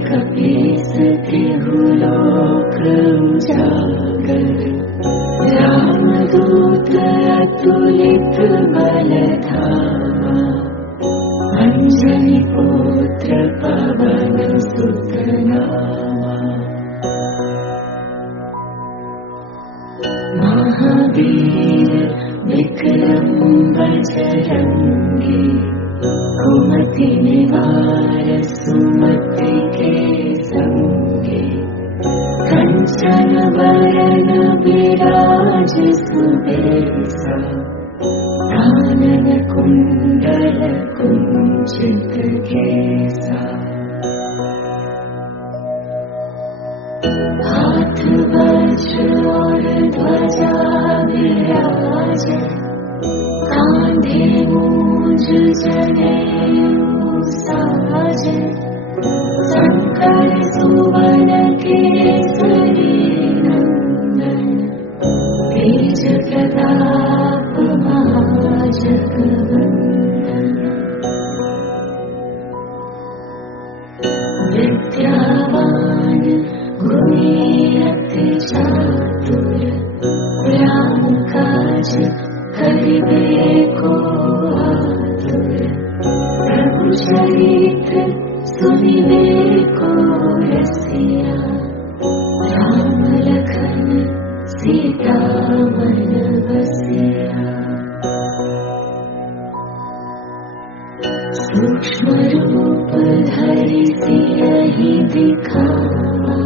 कपीसति लोक उजागर, रामदूत अतुलित बल धामा, अंजनी पुत्र पवन सुत नामा। महावीर विक्रम बजरंगी, कुमति निवार सुमति के संगी, कंचन बरन विराज सुबेसा, कानन कुंडल कुंचित केसा। हाथ वज्र और ध्वजा विराजे, कांधे मूंज जनेऊ साजे, शंकर सुवन केसरी नंदन, तेज प्रताप महाजगवंदन। विद्यावान गुणी अति चातुर, राम काज करिबे को आतुर, प्रभु चरित्र सुनिबे को रसिया, राम लखन सीता मन बसिया। सूक्ष्म रूप धरि सियहि दिखावा,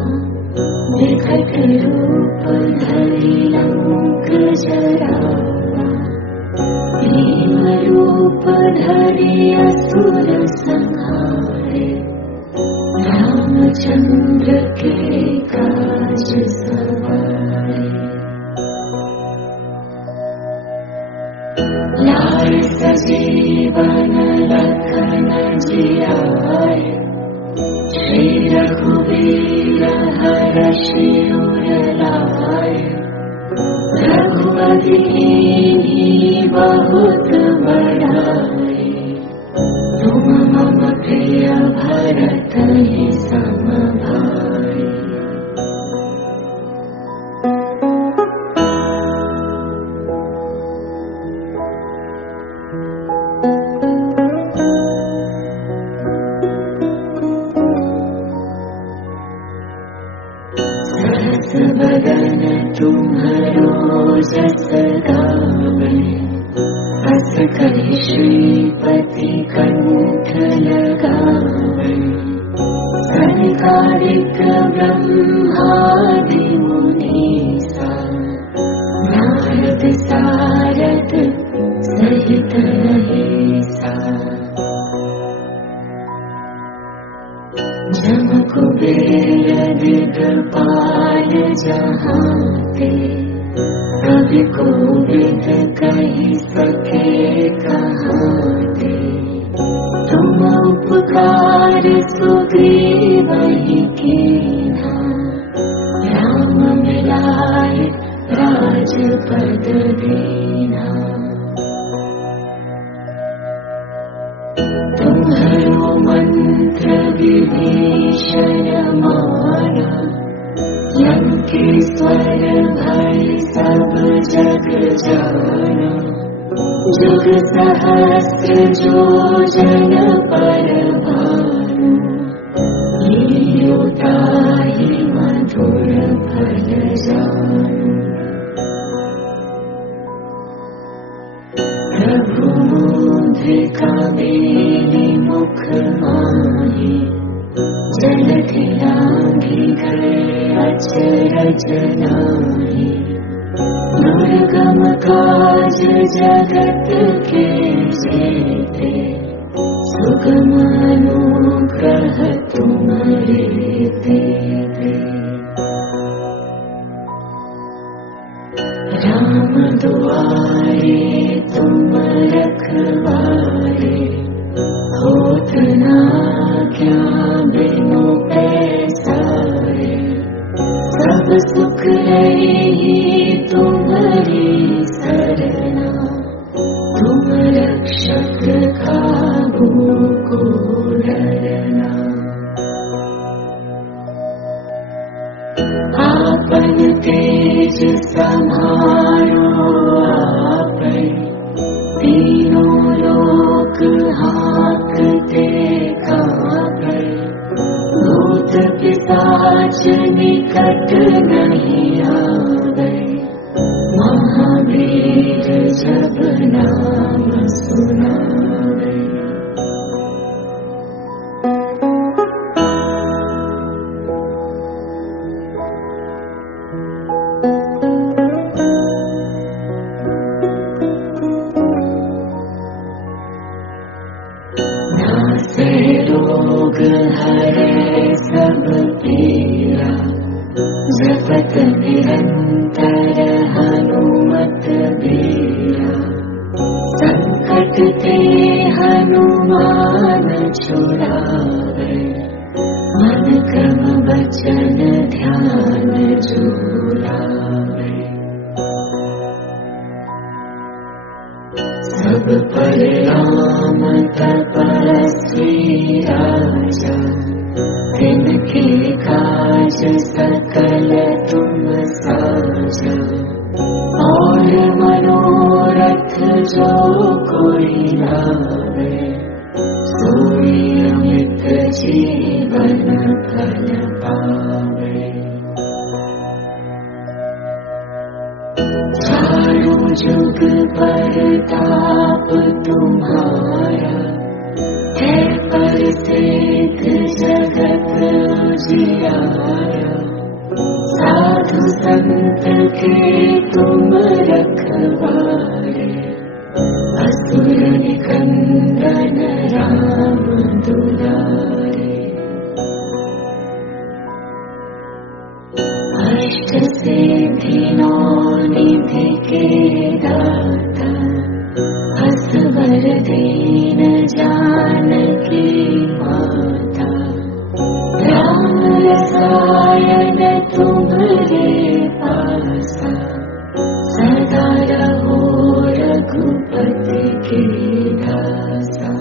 विकट रूप धरि लंक जरावा, भीम रूप धरि असुर संहारे, रामचंद्र के काज सवारे। लाए सजीवन लखन जियाए, श्री रघुवीर हरषि उर लाए, रघुपति कीन्ही बहुत बड़ाई, तुम मम प्रिय भरत सम भाई। सहस बदन तुम्हरो जस गावै, बस कहि श्रीपति कंठ लगावै, सनकादिक ब्रह्मादि मुनीसा, नारद सारद सहित अहिसा। जम कुबेर दिगपाल जहांते, कवि कोविद कहि सके कहाते, तुम उपकार सुग्रीवहि कीन्हा, राम मिलाए राजपद दीन्हा। तुम्हरो मंत्र विभीषण माना, लंकेश्वर भय सब जग जाना, जुग सहस्र योजन पर भानु, लील्यो ताहि मधुर फल जानु। प्रभु मुद्रिका मेलि मुख माहि, जलधि लांघि गए अचरज नाहि, दुर्गम काज जगत के जेते, सुगम अनुग्रह तुम्हारे तेते। राम दुआरे तुम रखवारे, होत न आज्ञा बिनु पैसारे, सब सुख रही तुम्हारी सरना, तुम रक्षक काहू को डरना। तेज समारो आपै, तीनों लोक हांकते कांपै, भूत पिशाच निकट नहीं आवे, महावीर जब नाम सुनावे। नासे रोग हरे सब पीरा, जपत निरंतर हनुमत बीरा, संकट ते हनुमान छुड़ावे, मन क्रम वचन ध्यान जुलावे। सब पर राम तपस्वी राजा, तिनके काज सकल तुम साजा, और मनोरथ जो कोई लावे, सोई अमित जीवन फल पावे। चारों जुग परताप तुम्हारा, है प्रसिद्ध जगत उजियारा, साधु संत के तुम रखवारे, असुर निकंदन राम दुलारे। अष्ट सिद्धि नौ निधि के दाता, असवर दीन जानकी माता, राम रसायन तुम्हारे पासा, सदा रहो रघुपति के दासा।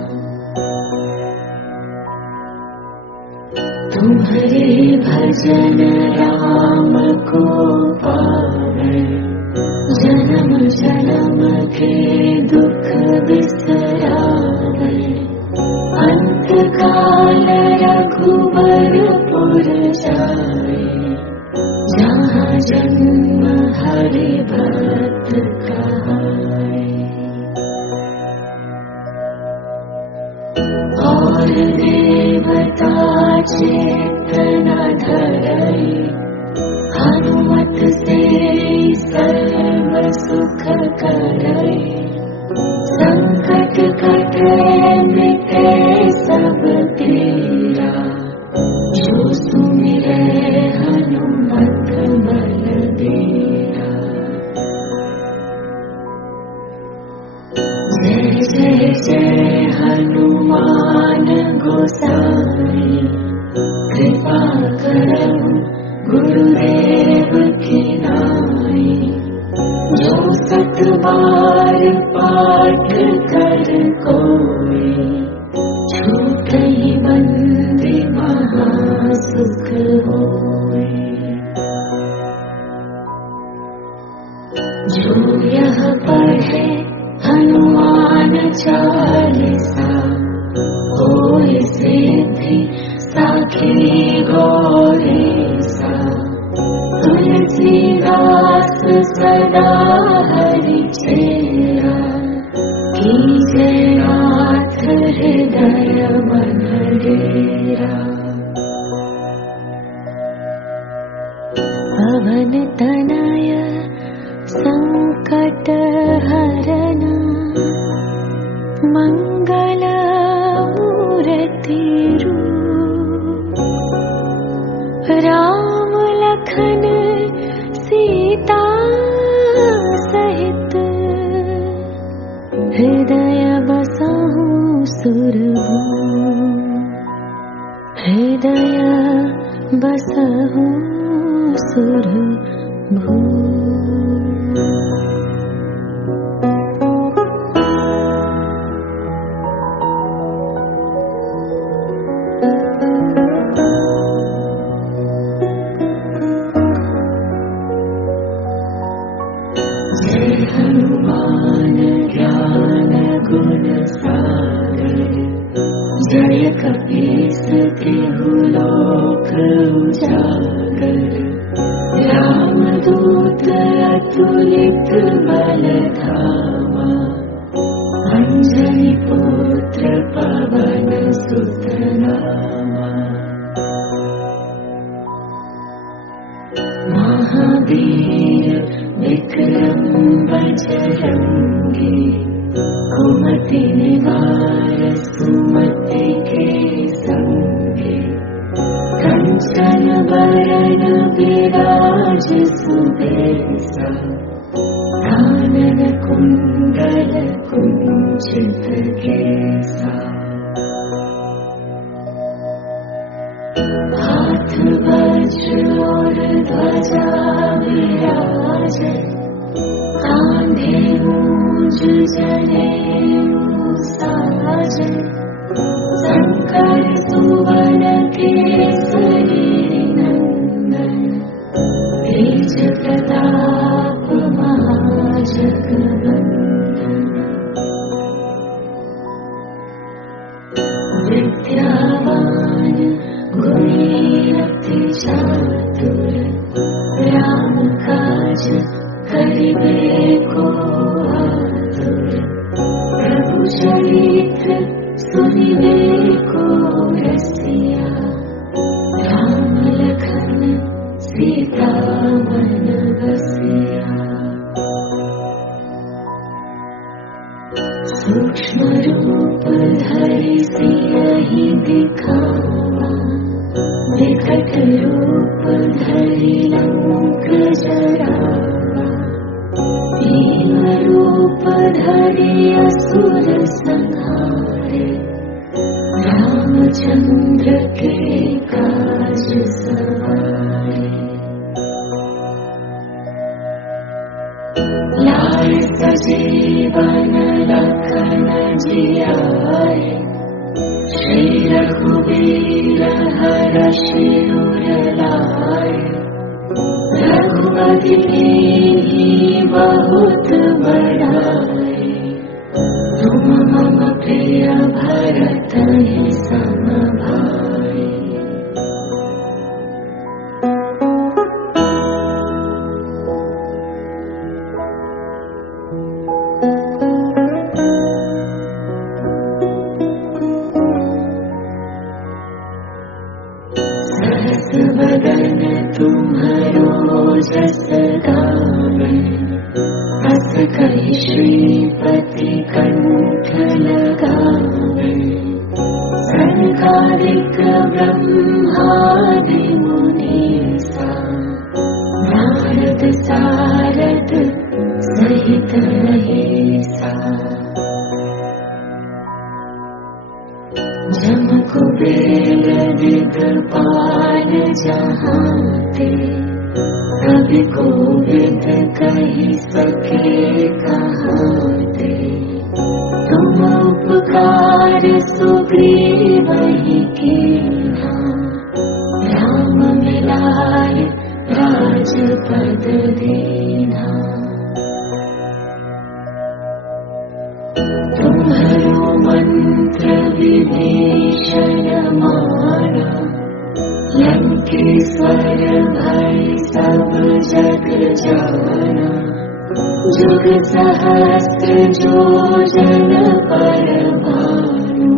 तुम्हारे भजन राम को पावे, जन्म जन्म के दुख बिसरावे, अंत काल रघुबरपुर जाए, जहाँ जन्म हरि भक्त कहाए। और देवता चेतना धरई, हनुमत से सर्व सुख करई, संकट कटे मिटे सब पीरा, जो सुमिरै हनुमत बलबीरा। जय जय जय हनुमान गोसाई, कृपा करो गुरुदेव की नाई, जो सत बार पाठ कर कोई, छूटई बंदी महासुख होई। जो यह पढ़े हनुमान चालीसा, होय सिद्धि साखी गौरीसा, तुलसीदास सदा हरि चेरा, कीजे नाथ हृदय मन डेरा। पवन तनय संकट हरना, मंगल मूर्ति रूप, राम लखन सीता सहित, हृदय बसहु सुरभूप, हृदय बसहु सुरभूप। गुण सागर जय कपीस तिहु लोक उजागर रामदूत अतुलित बल धामा अंजनी पुत्र पवन सुत नामा महावीर विक्रम बजरंगी कुमति निवार सुमति के संगे कंचन बरन विराज सुबेसा कानन कुंडल कुंचित केसा हाथ वज्र और ध्वजा विराजे कांधे मूंज जनेऊ साजे शंकर सुवन केसरी नंदन तेज प्रताप महाजगवंदन विद्यावान गुणी अति चातुर राम काज करिबे को आतुर प्रभु चरित्र सुनिबे को रसिया राम लखन सीता मन बसिया सूक्ष्म रूप धरि सियहि दिखावा विकट रूप धरि लंक जरावा भीम रूप धरि असुर संहारे रामचंद्र के काज सवारे लाए सजीवन लखन जियाए श्री रघुवीर हर्षि उर लाए रघुपति कीन्ही बहुत बड़ाई तुम मम प्रिय भरत सम भाई बदन तुम्हारो जस गावे हस कहि श्रीपति कंठ लगावे सनकादिक ब्रह्मादि मुनीसा नारद सारद सहित रहेसा जम कुबेर दिगपाल जहांते कवि कोविद कहि सके कहाते तुम उपकार सुग्रीवहि कीन्हा राम मिलाय राजपद दीन्हा तुम्हरो मंत्र विभीषण माना लंकेश्वर भय सब जग जाना जुग सहस्त्र जोजन पर भानु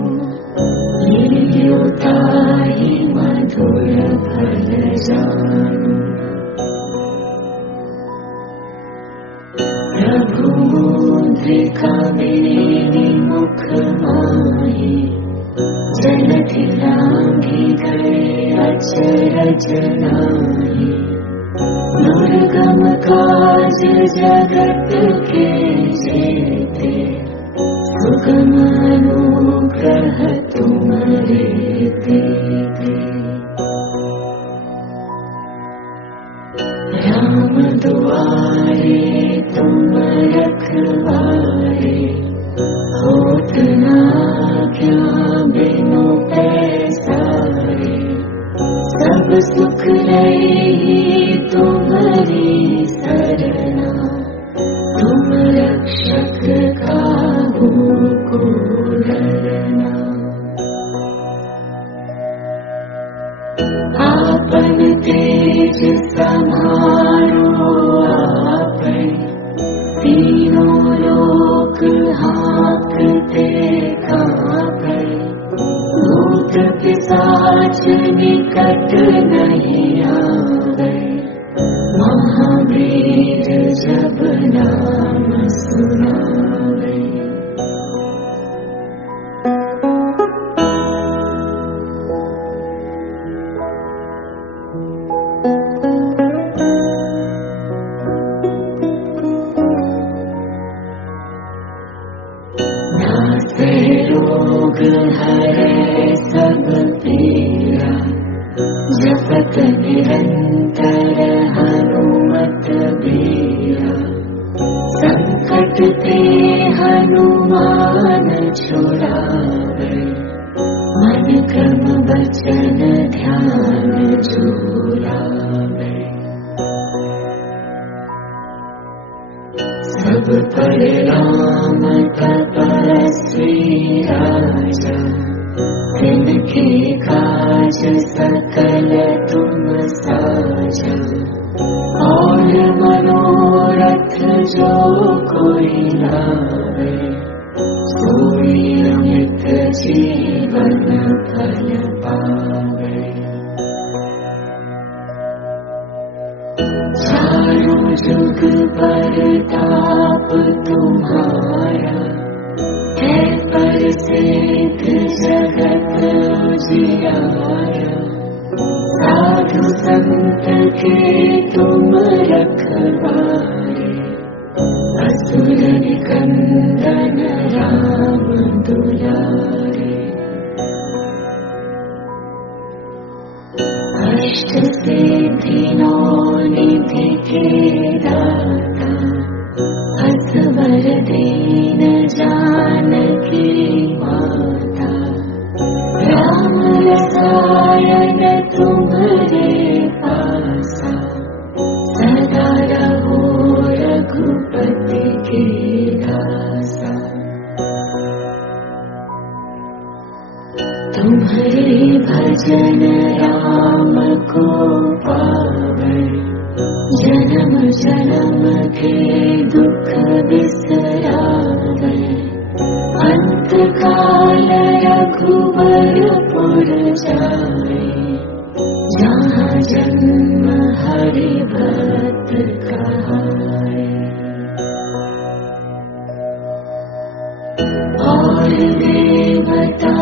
लील्यो ताहि मधुर फल जानु प्रभु मुद्रिका मेरी मुख माही जलधि लांघि गए अचरज नाही दुर्गम काज जगत के जेते सुगम अनुग्रह तुम्हारे देते राम दुआरे तुम रखवारे होत न क्या बिनु पैसारे सब सुख रही तुम्हारी सरना तुम रक्षक काहू को डरना। आपन तेज संहारो आपै, तीनों लोक हाँकते कांपै। भूत पिशाच निकट नहीं आवे, महावीर जब नाम सुनावे। नासे रोग हरे सब पीरा, जपत निरंतर हनुमत बीरा। संकट ते हनुमान छुड़ावे, मन क्रम वचन ध्यान जुलावे। सब पर राम तपस्वी राजा, तिनके काज सकल तुम साजा। और मनोरथ जो कोई लावे, सोई अमित जीवन फल पावे। चारों जुग परताप तुम्हारा, है प्रसिद्ध जगत उजियारा। साधु संत के तुम रखवारे, असुर निकंदन राम दुलारे। अष्ट सिद्धि नौ निधि के दाता, असवर दीन जानकी माता। राम रसायन तुम्हारे पासा, सदा रहो रघुपति के दासा। तुम्हारे भजन राम को पावे, जन्म जन्म के दुख बिसरावे। अंत काल रघुवरपुर जाए, जहाँ जन्म हरि भक्त कहाए। और देवता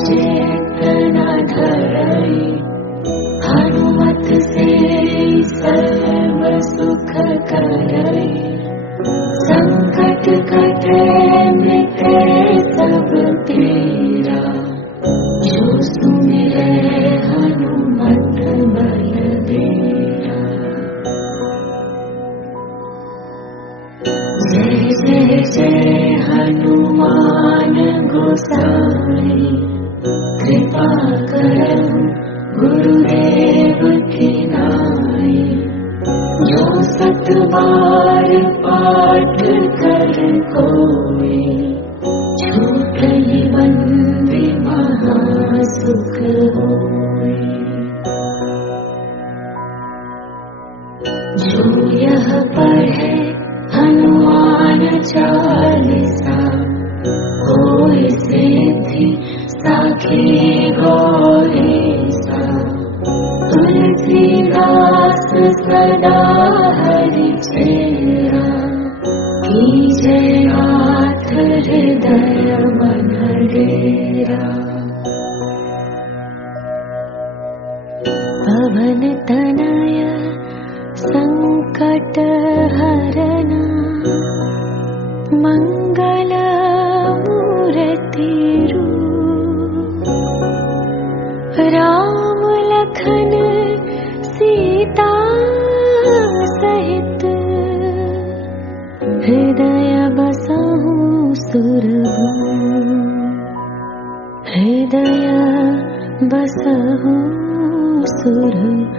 चेतना धरई, हनुमत से सर्व सुख करई। संकट कटे मिटे सब पीरा, जो सुमिरै हनुमत बलबीरा। जय जय जय हनुमान गोसाई, कृपा करहु गुरुदेव की नाई। जो सत बार पाठ कर कोई, छूटहि बंदी महासुख होई। जो यह पढ़े हनुमान चालीसा, होय सिद्धि साखी गौरीसा। तुलसीदास सदा हरि चेरा, कीजे नाथ हृदय मन डेरा। पवन तनय संकट हरना, मंगल मूर्ति रूप। राम लखन सीता सहित, हृदय बसहु सुरभूप। हृदय बसहु सुरभूप।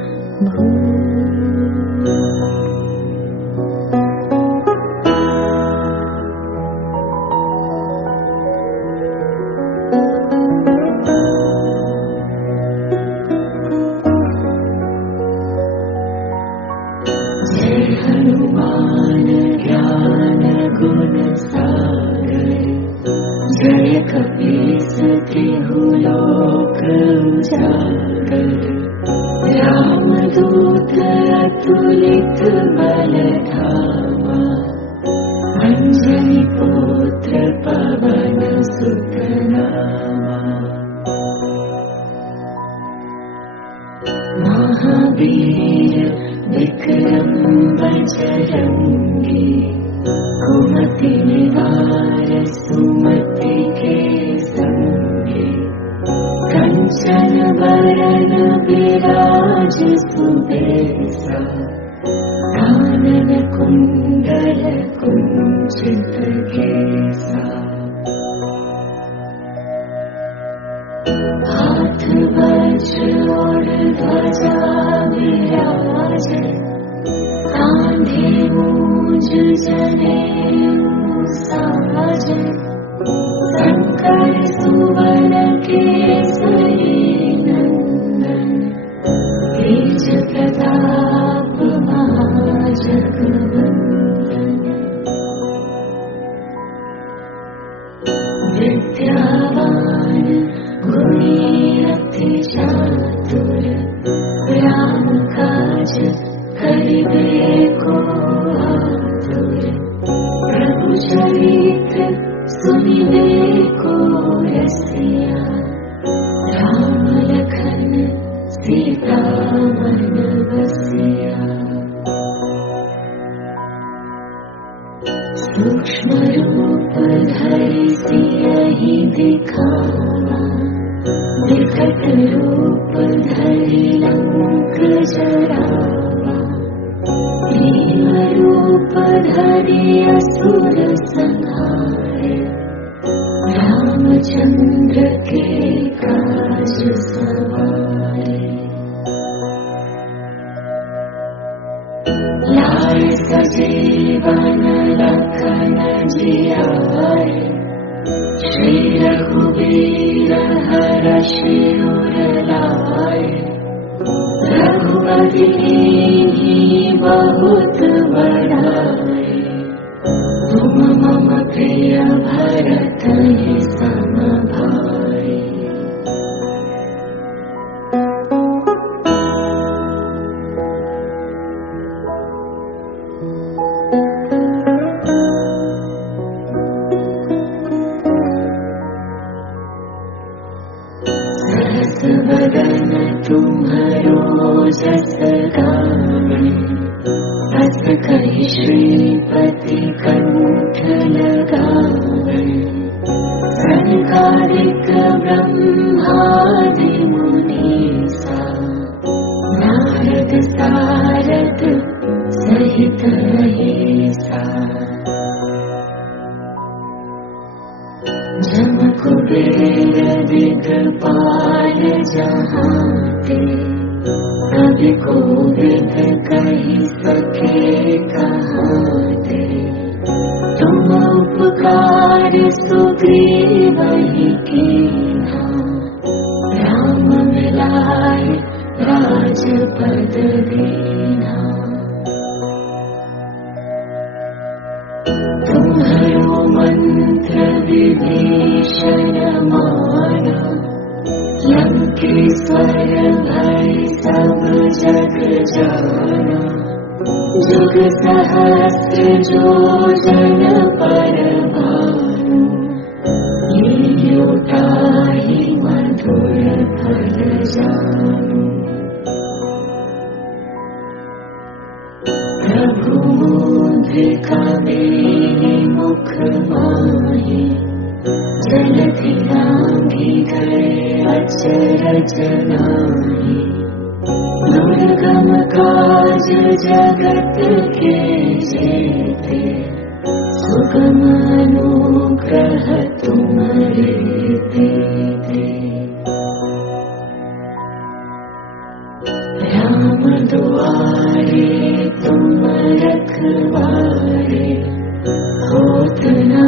कपीसते लोक उजागर, रामदूत अतुलित बल धामा, अंजनी पुत्र पवन सुत नामा। महावीर विक्रम बजरंगी, कुमति निवार सुमति के संगे, कंचन वरण विराज सुबेसा, कानन कुंडल कुंचित केसा। हाथ वज्र और ध्वजा विराजे, कांधे मूंज जनेऊ साजे, शंकर सुवन केसरी नंदन, तेज प्रताप महाजगवंदन। विद्यावान गुणी अति चातुर, राम काज करिबे को आतुर, प्रभु चरित्र सुनिबे को रसिया, राम लखन सीता मन बसिया। सूक्ष्म रूप धरि सियहि दिखावा, विकट रूप धरि लंक जरावा, भीम रूप धरि असुर संहारे, रामचंद्र के काज सवारे। लाए सजीवन लखन जियारे, श्री रघुवीर हरषि उर लाए, रघुपति कीन्ही बहुत बड़ाई, तुम मम प्रिय भरत सम भाई। सहस बदन तुम्हरो जस गावे, बस कहि श्रीपति कंठ लगावे, सनकादिक ब्रह्मादि मुनीसा, नारद सारद सहित अहिसा। जम कुबेर दिगपाल जहाते, कवि कोविद कहि सके कहाते, तुम उपकार सुग्रीवहि कीन्हा, राम मिलाए राजपद दीन्हा। तुम्हरो मंत्र विभीषण माना, लंकेश्वर भय सब जग जाना, जुग सहस्र जो जन पर भानु, लील्यो ताहि मधुर फल जानु। प्रभु मुद्रिका मेलि मुख माहि, जलधि लांघि गए अचरज नाहि, दुर्गम काज जगत के जेते, सुगम अनुग्रह तुम्हारे तेते। राम दुआरे तुम रखवारे, होत न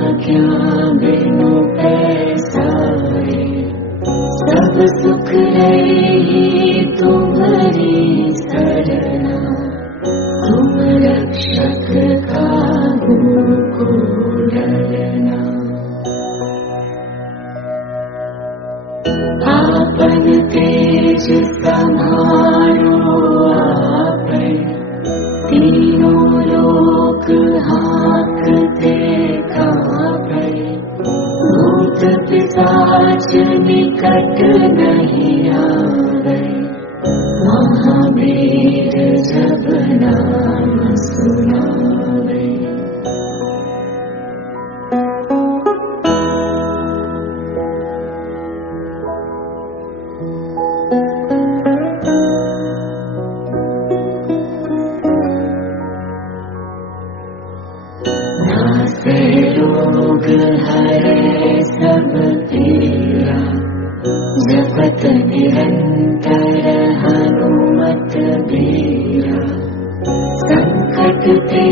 आज्ञा बिनु पैसारे, सब सुख रही तुम्हारी सरना, तुम रक्षक काहू को डरना। संहारो आपे, तीनों लोक हाँकते कांपे, भूत पिशाच निकट नहीं आवे, महावीर जब नाम सुनावे। नासे रोग हरे सब पीरा, जपत निरंतर हनुमत बीरा, संकट ते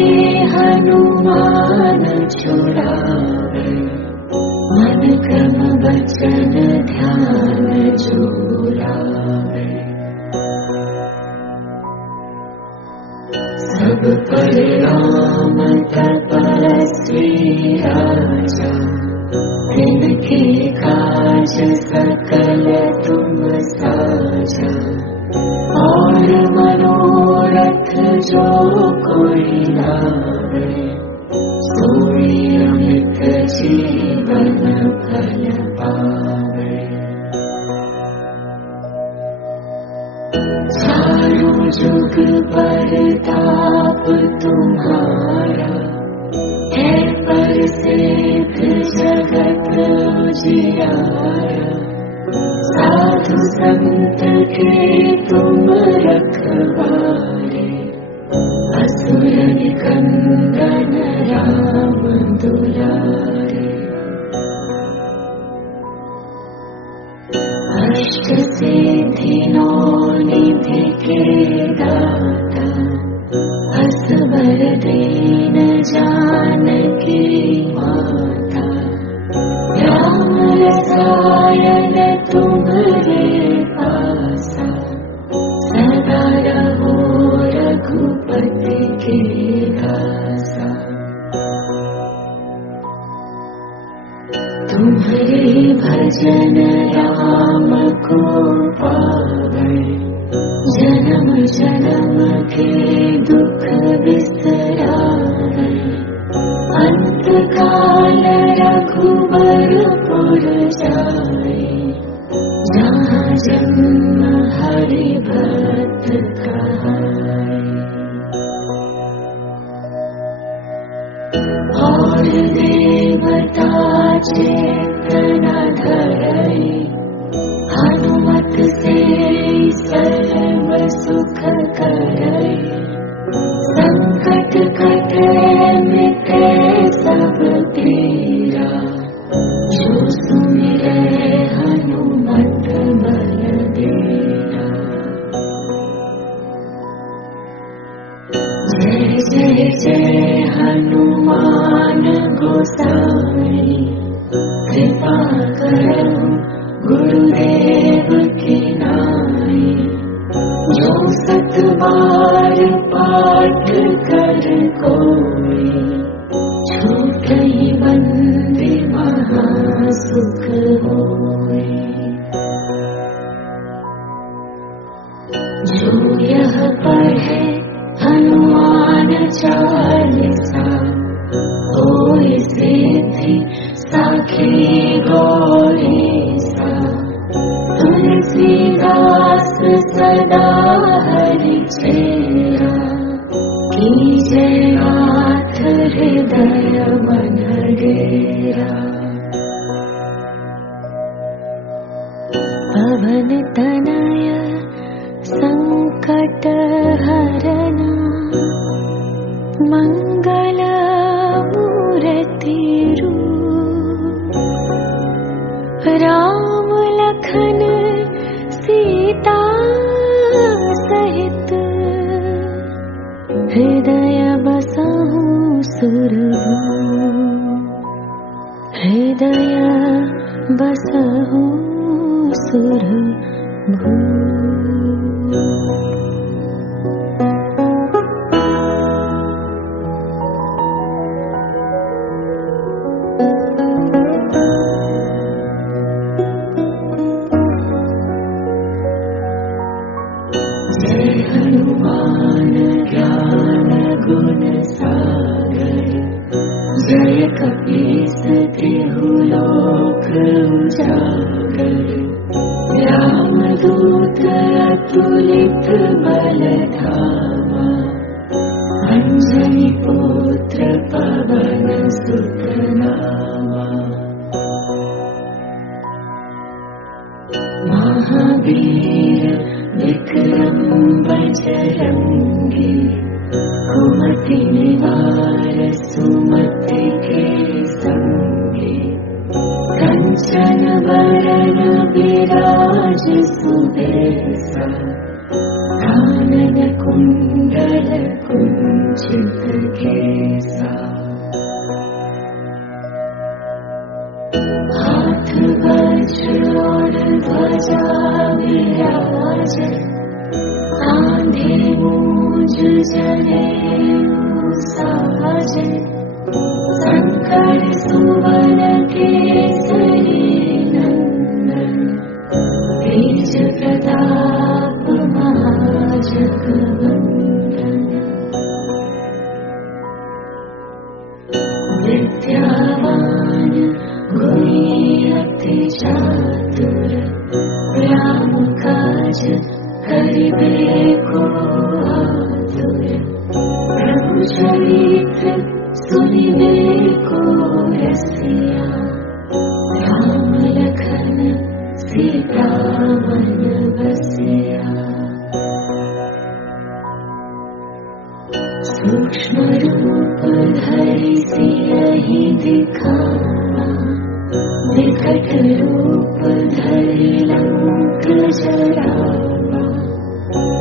हनुमान छुड़ावे, मन क्रम वचन ध्यान जुलावे। सब पर राम तपस्वी राजा, तिनके काज सकल तुम साजा, और मनोरथ जो कोई लावे, सोई अमित जीवन फल पावे। चारों जुग परताप तुम्हारा, है प्रसिद्ध जगत उजियारा, साधु संत के तुम रखवारे, असुर निकंदन राम दुलारे। अष्ट सिद्धि नौ निधि के दाता, असबर दीन जानकी माता, राम रसायन तुम्हारे पासा, सदा रहो रघुपति के दासा। तुम्हारे भजन राम को पावे, जन्म जन्म के दुख बिसरावे, अंत काल रघुबरपुर जाए, जहाँ जन्म हरि भक्त कहाए। और देवता चेतना धरई, हनुमत से सर्व सुख करई, संकट कटे मिटे सब पीरा, जो सुमिरै हनुमत बलबीरा। जय जय जय हनुमान गोसाई, कृपा करो गुरुदेव की नाई, जो सत बार पाठ कर कोई, छूटई बंदी महासुख होई। जो यह पढ़े हनुमान चालीसा, होय सिद्धि साखी गौरीसा, तुलसीदास सदा हरि चेरा, कीजे नाथ हृदय मन डेरा। पवन तनय संकट हरना, मंगल मूर्ति रूप, राम लखन सीता सहित, हृदय बसहु सुरभूप, हृदय बसहु सुरभूप। उजागर रामदूत अतुलित बल धामा अंजनी पुत्र पवन सुत नामा महावीर विक्रम बजरंगी कुमति निवार सुमति के संगी कंचन वरण विराज सुबेसा कानन कुंडल कुंचित केसा हाथ वज्र और ध्वजा विराजे कांधे मूंज जनेऊ साजे शंकर सुवन केसरी नंदन तेज प्रताप महाजगवंदन विद्यावान गुणी अति चातुर राम काज करिबे को आतुर प्रभु चरित्र सुनिबे को रसिया राम लखन सीता मन बसिया सूक्ष्म रूप धरि सियहि दिखावा विकट रूप धरि लंक जरावा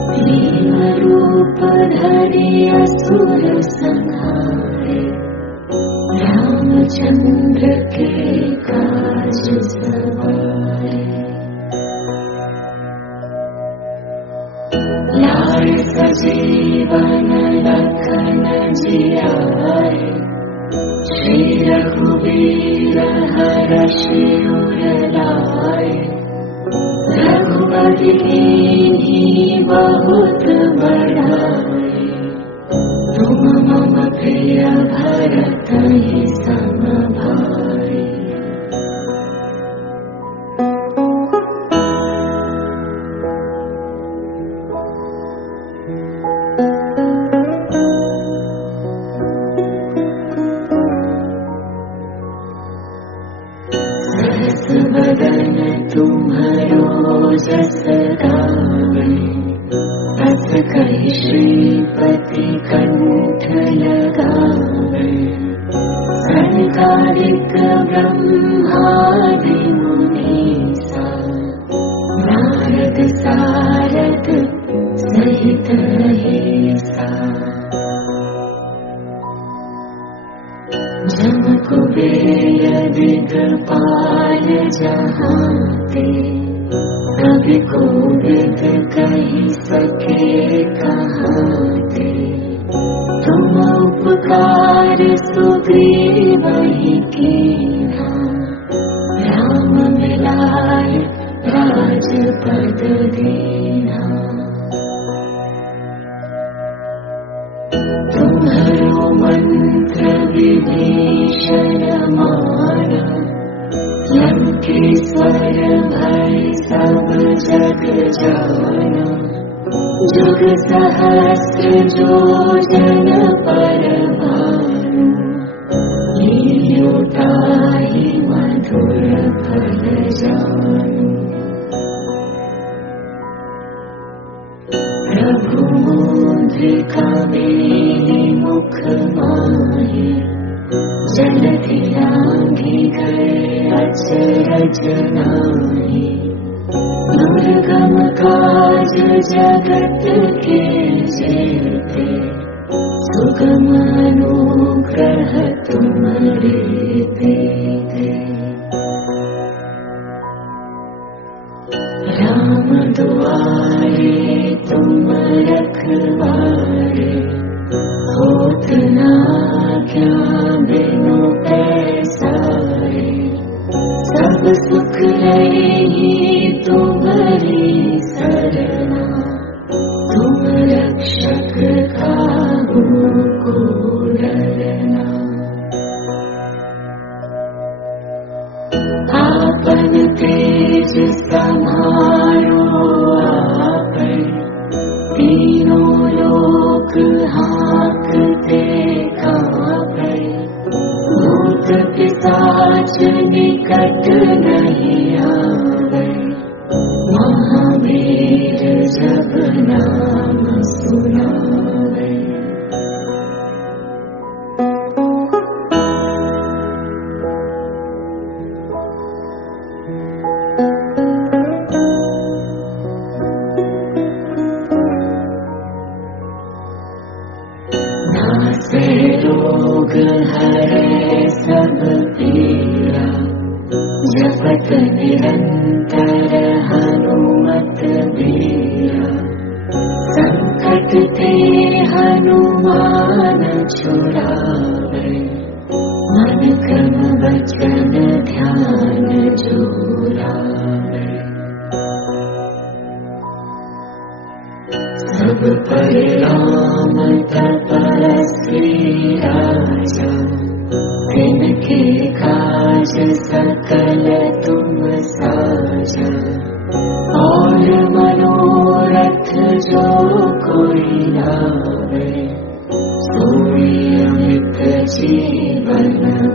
भीम रूप धरि असुर संहारे रामचंद्र के काज सवारे लाल सजीवन लखन जियारे श्री रघुवीर हर्षि उर लाए रघुपति कीन्ही बहुत बड़ाई तुम मम प्रिय भरत ही सम भाई बदन तुम्हारो जस गावे बस कहि श्रीपति कंठ लगावे संकारिक ब्रह्मादि मुनीसा नारद सारद सहित अहिसा जम कुबेर दिगपाल जहाते कभी कोविद कही सके कहाते तुम उपकार सुग्रीवहि कीन्हा राम मिलाए राजपद दीन्हा तुम्हारो मंत्र विभीषण माना लंकेश्वर भय सब जग जाना जुग सहस्र जोजन पर भानु लील्यो ताहि मधुर फल जानु प्रभु मुद्रिका मेलि मुख माहि जलधि लांघि गए अचरज नाहि दुर्गम काज जगत के जेते सुगम अनुग्रह तुम्हारे देते राम दुआरे तुम रखवारे होत न क्या बिनु पैसारे सब सुख रही तुम्हारी सरना तुम रक्षक काहू को डरना आपन नहीं आवे, महावीर जब नाम सुनावे। नासे रोग हरे सब पीरा, जपत निरंतर हनुमत बीरा। संकट ते हनुमान छुड़ावे, मन क्रम वचन ध्यान जुरावे। सब पर राम तपस्वी राजा, तिनके काज सकल तुम साजा। और मनोरथ जो कोई लावे, सोई अमित जीवन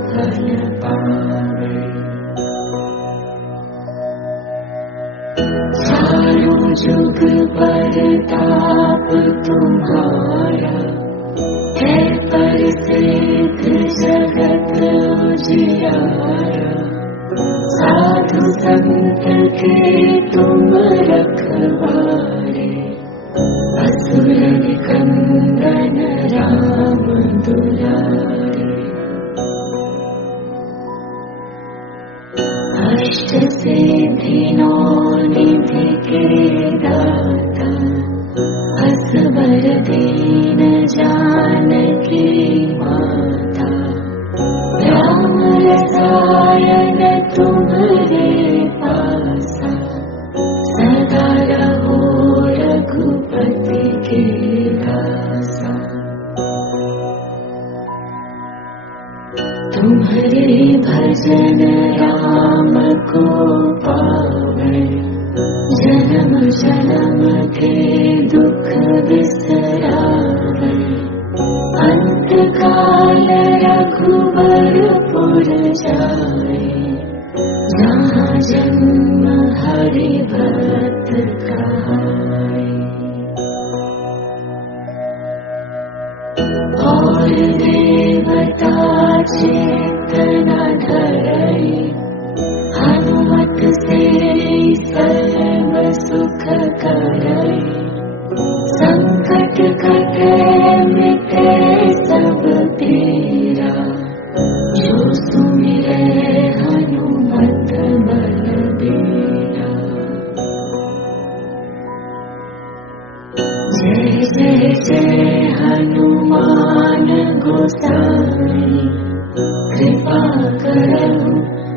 फल पावे। चारों जुग परताप तुम्हारा, है परिसिद्ध जगत उजियारा। साधु संत के तुम रखवारे, असुर निकंदन राम दुलारे। अष्ट सिद्धि नौ निधि के दाता, असबर दीन जानकी माता। राम रसायन तुम्हारे पासा, सदा रहो रघुपति के दासा। तुम्हारे भजन राम को पावे, जन्म जन्म के दुख बिसरावे। अंत काल रघुबरपुर जाए, जहाँ जन्म हरि भक्त कहाए। और देवता चेतना धरई, हनुमत से सर्व सुख करई। संकट कटे मिटे सब पीरा, जो सुमिरे हनुमत बलबीरा। जय जय जय हनुमान गोसाई, कृपा करो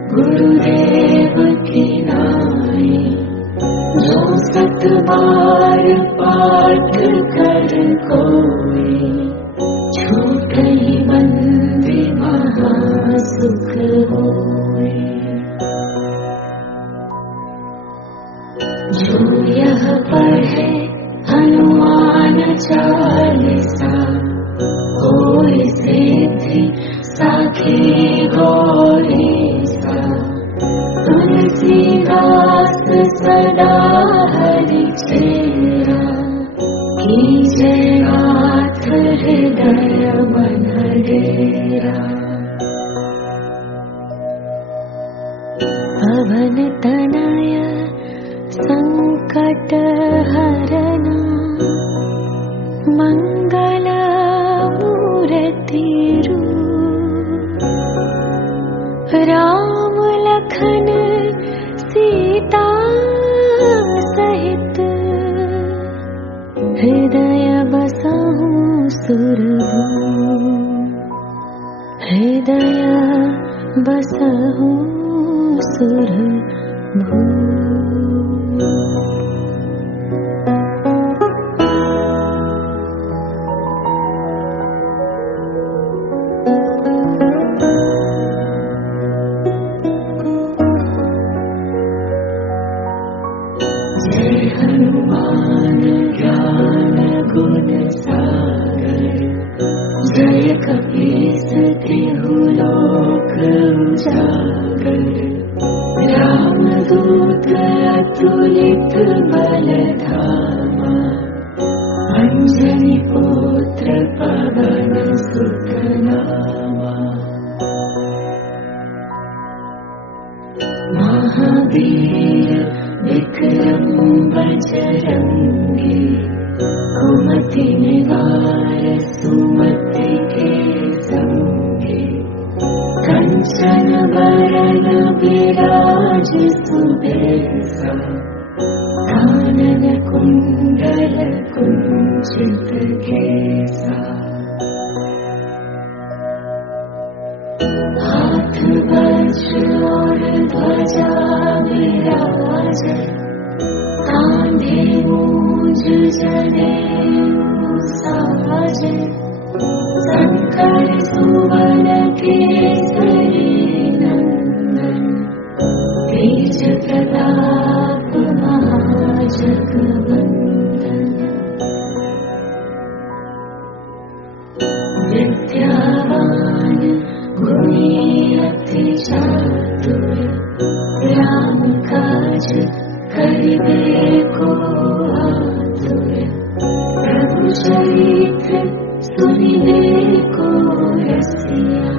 गुरुदेव की नाई। जो सत बार पाठ कर कोई, छूटई बंदी महासुख होई। जो यह पढ़े हनुमान चालीसा, होय सिद्धि साखी गौरीसा। तुलसीदास सदा हरि चेरा, कीजे नाथ हृदय मन डेरा। पवन तनय संकट हरना, मंगल मूर्ति रूप। राम लखन सीता सहित, हृदय बसहु सुरभूप। हृदय बसहु सुरभूप। जय हनुमान ज्ञान गुण सागर, जय कपीस तिहु लोक उजागर। अतुलित बलधामा अंजनी पुत्र पवन सुत नामा। महावीर विक्रम बजरंगी कुमति निवार सुमति के संगे। कंचन वरण विराज सुबेसा कानन कुंडल कुंचित केसा। हाथ वज्र और ध्वजा विराजे कांधे मूंज जनेऊ साजे। शंकर सुवन केसरी नंदन तेज प्रताप महाजगवंदन। विद्यावान गुणी अति चातुर राम काज करिबे को आतुर। प्रभु चरित्र सुनिबे को रसिया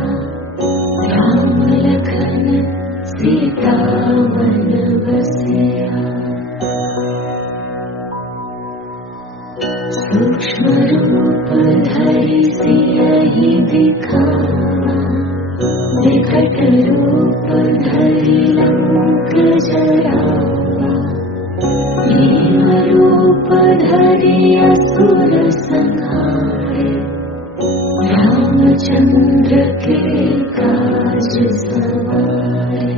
राम लखन सीता वन बसिया। सूक्ष्म रूप धरि सियहि दिखावा विकट रूप धरि लंक जरावा। भीम रूप धरि असुर संहारे रामचंद्र के काज सवारे।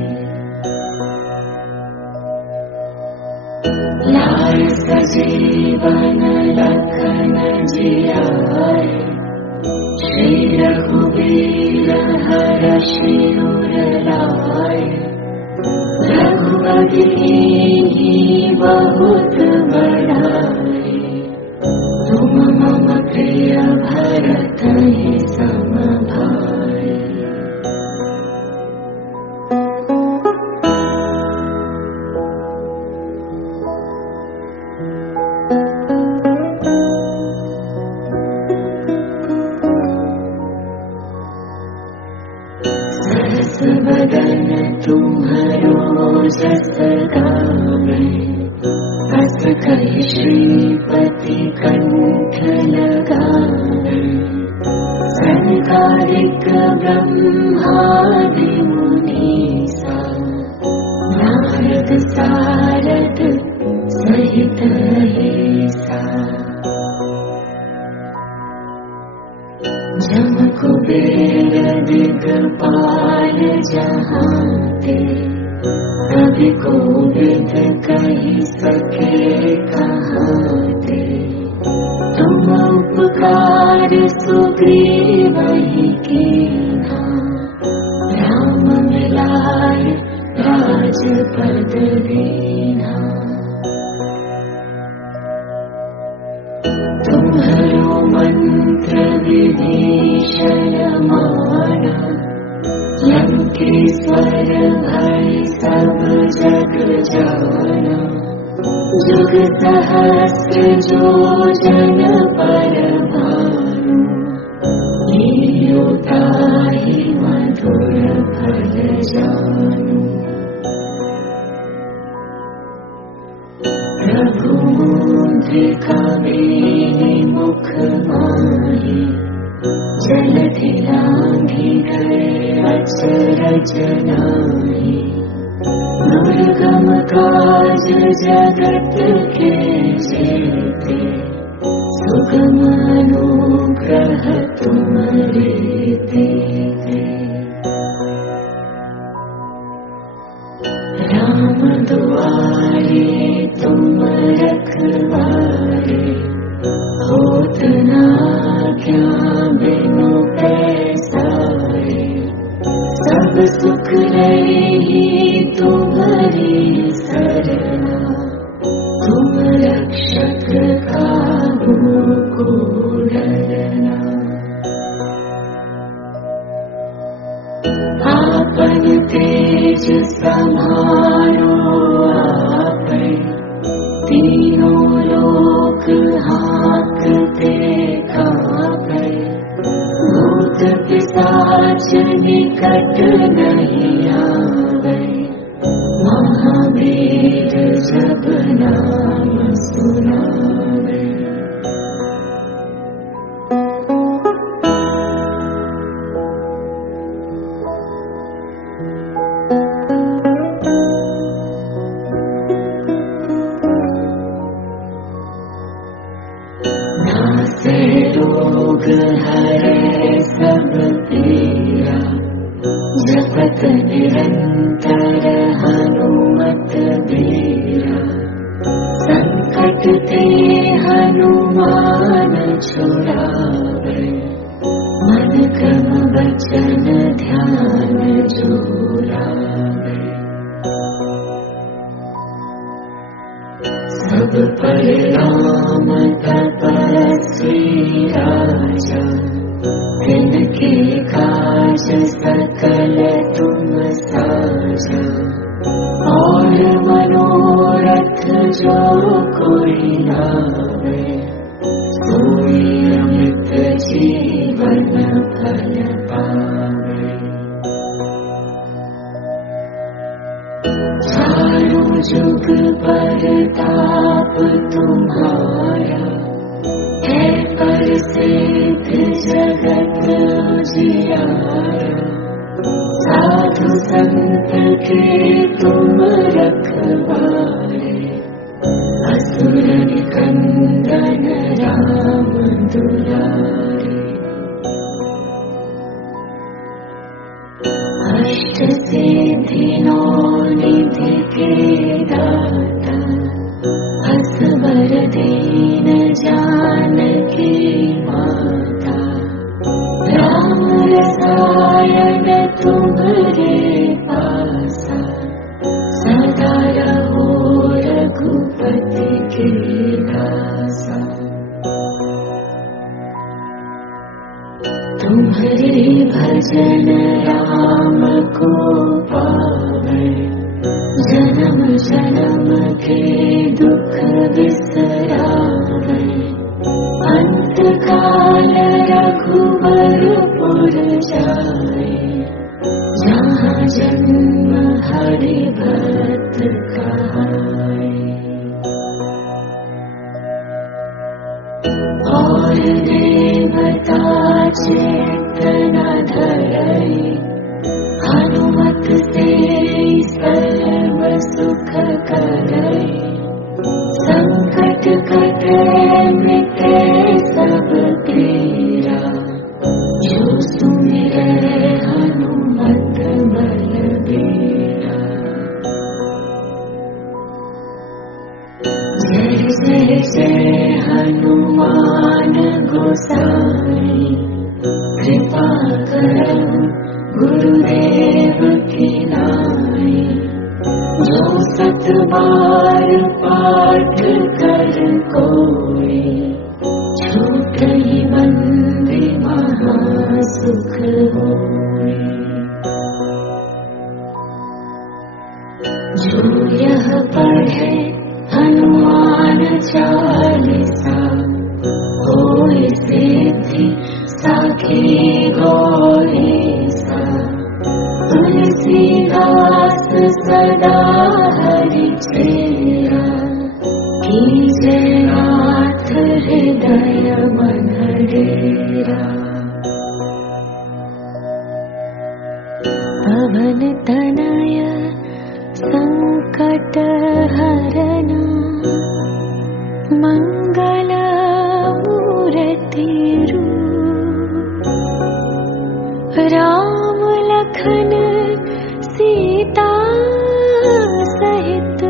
लाय सजीवन लखन जियाए श्री रघुवीर हरषि उर लाए। रघुपति कीन्ही बहुत बड़ाई तुम मम प्रिय भरतहि सम भाई। सरस वदन तुम्हरो जस गावे बस कहि श्रीपति कंठ लगावे। सनकादिक ब्रह्मादि मुनीसा नारद सारद सहित अहिसा। जम कुबेर दिगपाल जहांते कवि कोविद कहि सके कहाते। तुम उपकार सुग्रीवहि कीन्हा राम मिलाय राजपद दीन्हा। तुम्हरो मंत्र विभीषण माना लंकेश्वर भय सब जग जाना। जुग सहस्र जो जन पर भानु लील्यो ताहि मधुर फल जानु। प्रभु मुद्रिका मेलि मुख माहि जलधि लांघि गए अचरज नाहि। दुर्गम काज जगत के जेते सुगम अनुग्रह तुम्हारे देते। राम दुआरे तुम रखवारे होत न आज्ञा बिनु पैसारे। सब सुख रही तुम्हारी सरना तुम रक्षक काहू को डरना। आपन तेज समारो आपै संकट नहीं आवे, महावीर जब नाम सुनावे। नासे रोग हरे सब पीरा, जपत निरंतर हनुमत बीरा। संकट ते हनुमान छुड़ावे, मन क्रम वचन ध्यान जोड़ावे। सब पर राम तपस्वी राजा, तिनके काज सकल तुम साजा। और मनोरथ जो कोई लावे, सोई अमित जीवन फल पावे। चारों जुग परताप तुम्हारा, है प्रसिद्ध जगत उजियारा। साधु संत के तुम रखवारे, असुर निकंदन राम दुलारे। अष्ट सिद्धि नौ निधि के दाता, असवर दीन जानकी माता। राम रसायन तुम्हारे पासा, सदा रहो रघुपति के दासा। तुम्हारे भजन राम को पावे, जन्म जन्म के दुख बिसरावे। अंत काल रघुबरपुर जाए, जहाँ जन्म हरि भक्त कहाए। और देवता चेतना धरई, हनुमत से सर्व सुख करई। संकट कटे मिटे सब पीरा, जो सुमिरै हनुमत बलबीरा। जय जय जय हनुमान गोसाई, कृपा करो गुरुदेव की नाई। जो सत बार पाठ कर कोई, छूटहि बंदी महासुख होई। जो यह पढ़े हनुमान चालीसा, होय सिद्धि साखी गौरीसा। तुलसीदास सदा हरि चेरा, कीजे नाथ हृदय मन डेरा। पवन तनय संकट हरना, मंगल मूर्ति रूप। राम लखन सीता सहित,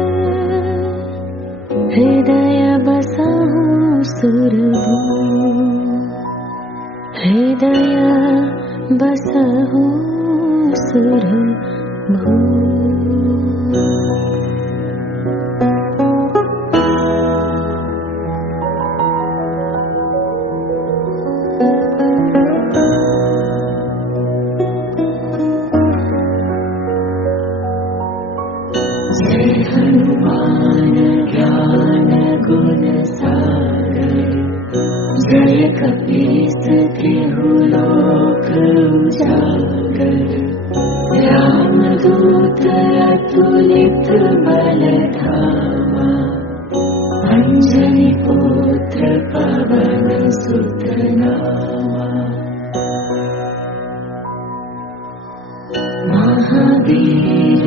हृदय बसहु सुरभूप। हृदय बसहु सुरभूप। जय हनुमान ज्ञान गुण सागर, जय कपीस तिहु लोक उजागर। रामदूत अतुलित बल धामा, अंजनी पुत्र पवन सुत नामा। महावीर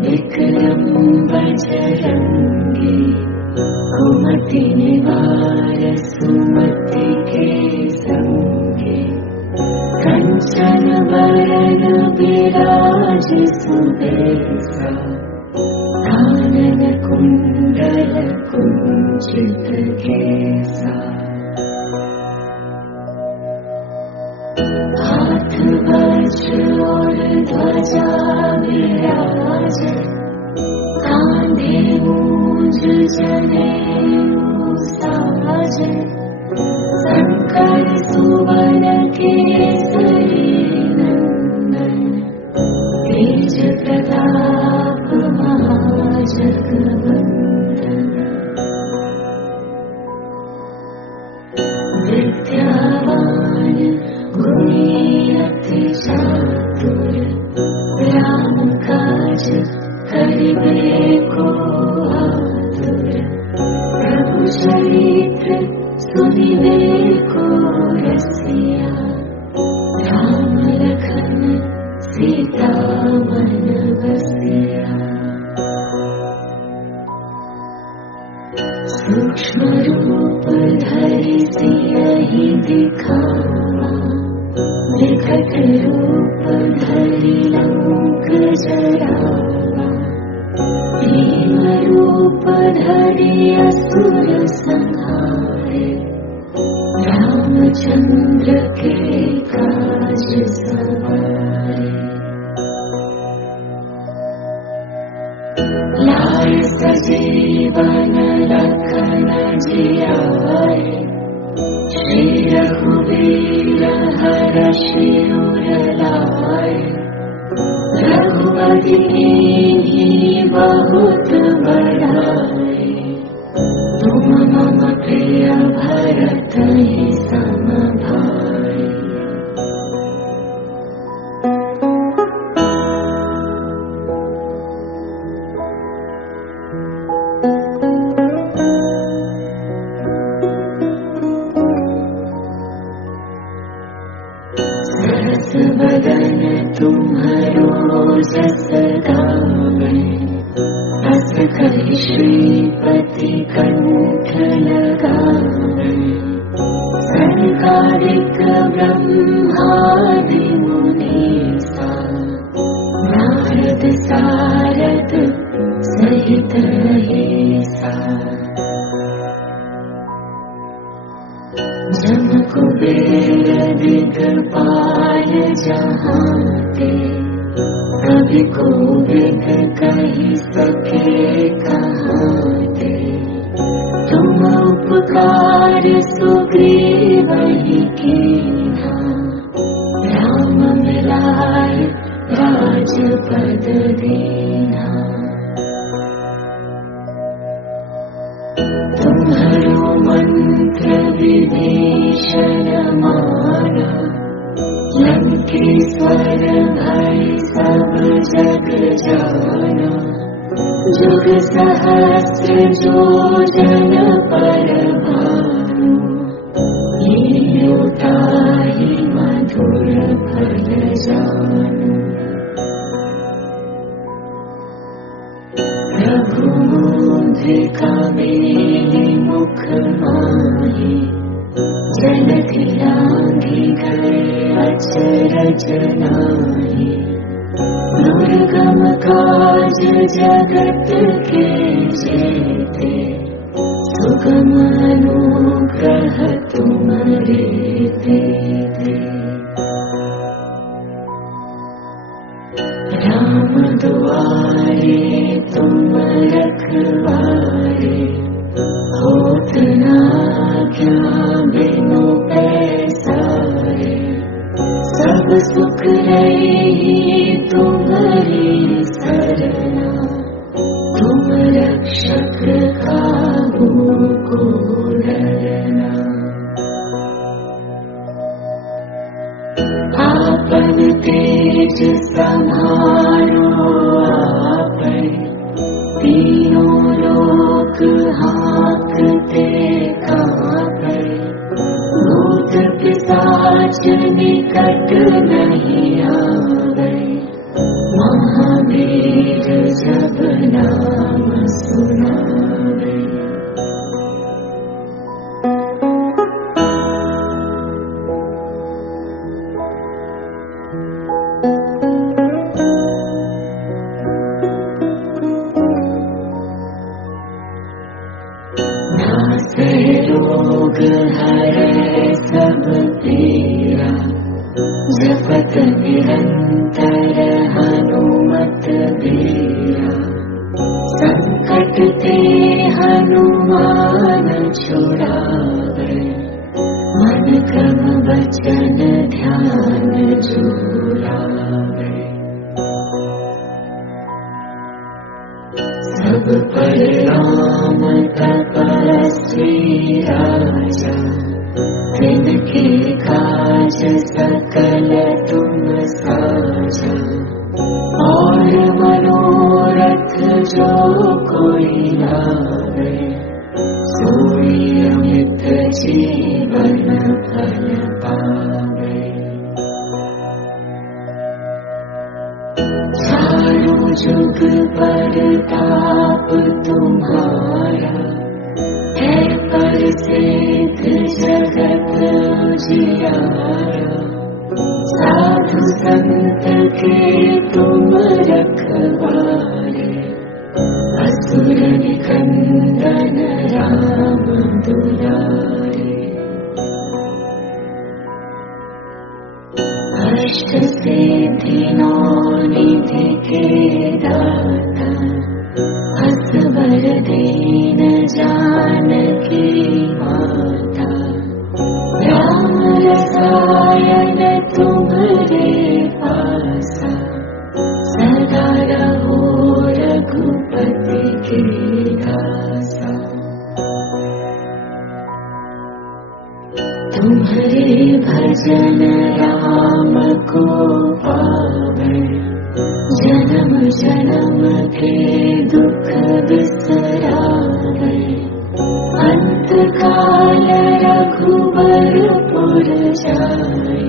विक्रम बजरंगी, कुमति निवार सुमति के संगे। कंचन बरन विराज सुबेसा, कानन कुंडल कुंचित केसा। हाथ वज्र और ध्वजा विराजे, कांधे मूंज जनेऊ साजे। शंकर सुवन केसरी नंदन, तेज प्रताप महाजगवंदन। विद्यावान गुणी अति चातुर, राम काज करिबे को आतुर। प्रभु चरित्र सुनिबे को रसिया, राम लखन सीता मन बसिया। सूक्ष्म रूप धरि सियहि दिखावा, विकट रूप धरि लंक जरावा। भीम रूप धरि असुर संहारे, रामचंद्र के काज सवारे। लाए सजीवन लखन जियाए, श्री रघुवीर हरषि उर लाए। रघुपति कीन्ही बहुत बड़ाई, तुम मम प्रिय भरतहि सम भाई। सरस बदन तुम्हरो जस गावै, बस कहि श्रीपति कंठ लगावै। सनकादिक ब्रह्मादि मुनीसा, नारद सारद सहित अहिसा। जम कुबेर दिगपाल जहांते, कवि कोविद कहि सके कहाते। तुम उपकार सुग्रीवहि कीन्हा, राम मिलाय राजपद दीन्हा। तुम्हरो मंत्र विभीषण माना, लंकेश्वर भय सब जग जाना। जुग सहस्र जोजन पर भानु, लील्यो ताहि मधुर फल जानु। रघुमुद्रिका मेलि मुख माहि, जलधि लांघि गए अचरज नाहि। दुर्गम काज जगत के जेते, सुगम अनुग्रह तुम्हारे तेते। राम दुआरे तुम रखवारे, होत न आज्ञा बिनु पैसारे। सब सुख रही तुम्हारी सरना, तुम रक्षक काहू को डरना। आपन तेज तेज समारो आपै, तीनों लोक हाँकते कांपै, भूत पिशाच निकट नहीं आवे, महावीर जब नाम सुनावे। नासै रोग हरै सब पीरा, जपत निरंतर हनुमत बीरा, संकट ते हनुमान छुड़ावे, मन क्रम वचन ध्यान जुलावे। सब पर राम तपस्वी राजा, तिनके काज सकल तुम साजा, और मनोरथ जो कोई लावे, सोई अमित जीवन फल पावे। चारों जुग परताप तुम्हारा, है प्रसिद्ध जगत उजियारा, साधु संत के तुम रखवारे, असुर निकंदन राम दुलारे। अष्ट सिद्धि नौ निधि के दाता, असबर दीन जानकी माता, राम रसायन तुम्हारे पासा, सदा रहो रघुपति के दासा। तुम्हारे भजन राम को पावे, जन्म जन्म के दुख बिसरावे, अंत काल रघुबरपुर जाए,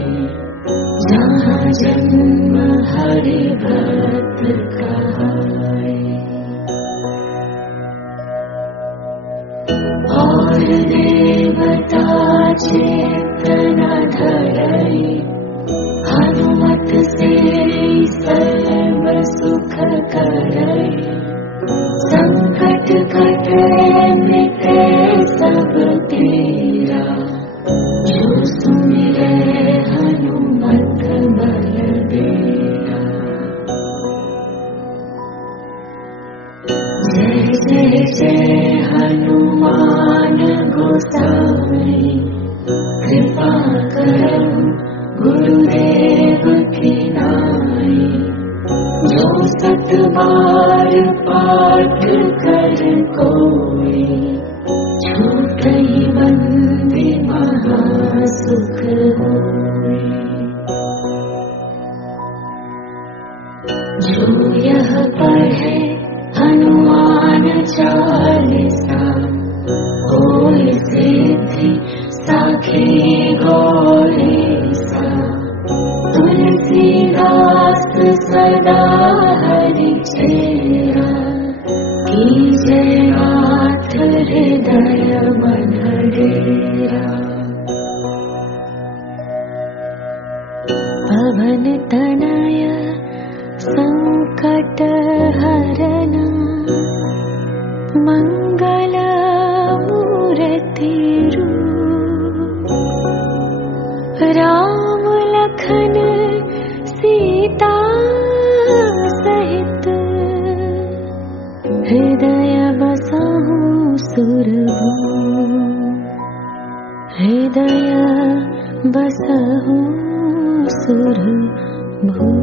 जहाँ जन्म हरि भक्त कहाए। और देवता चेतना धरई, हनुमत से सर्व सुख करई, संकट कटे मिटे सब तेरा, जो सुमिरै हनुमत बलबीरा। जय जय जय हनुमान गोसाई, कृपा करो गुरुदेव की नाई, जो सत बार पाठ कर कोई, छूटई बंदी महासुख होई। जो यह पढ़े हनुमान चालीसा, होय सिद्धि साखी गौरीसा, तुलसीदास सदा हरि चेरा, कीजे नाथ हृदय मन डेरा। पवन तनय संकट हरना, मंगल मूर्ति रूप, राम लखन सीता सहित, हृदय बसहु सुरभूप, हृदय बसहु सुरभूप।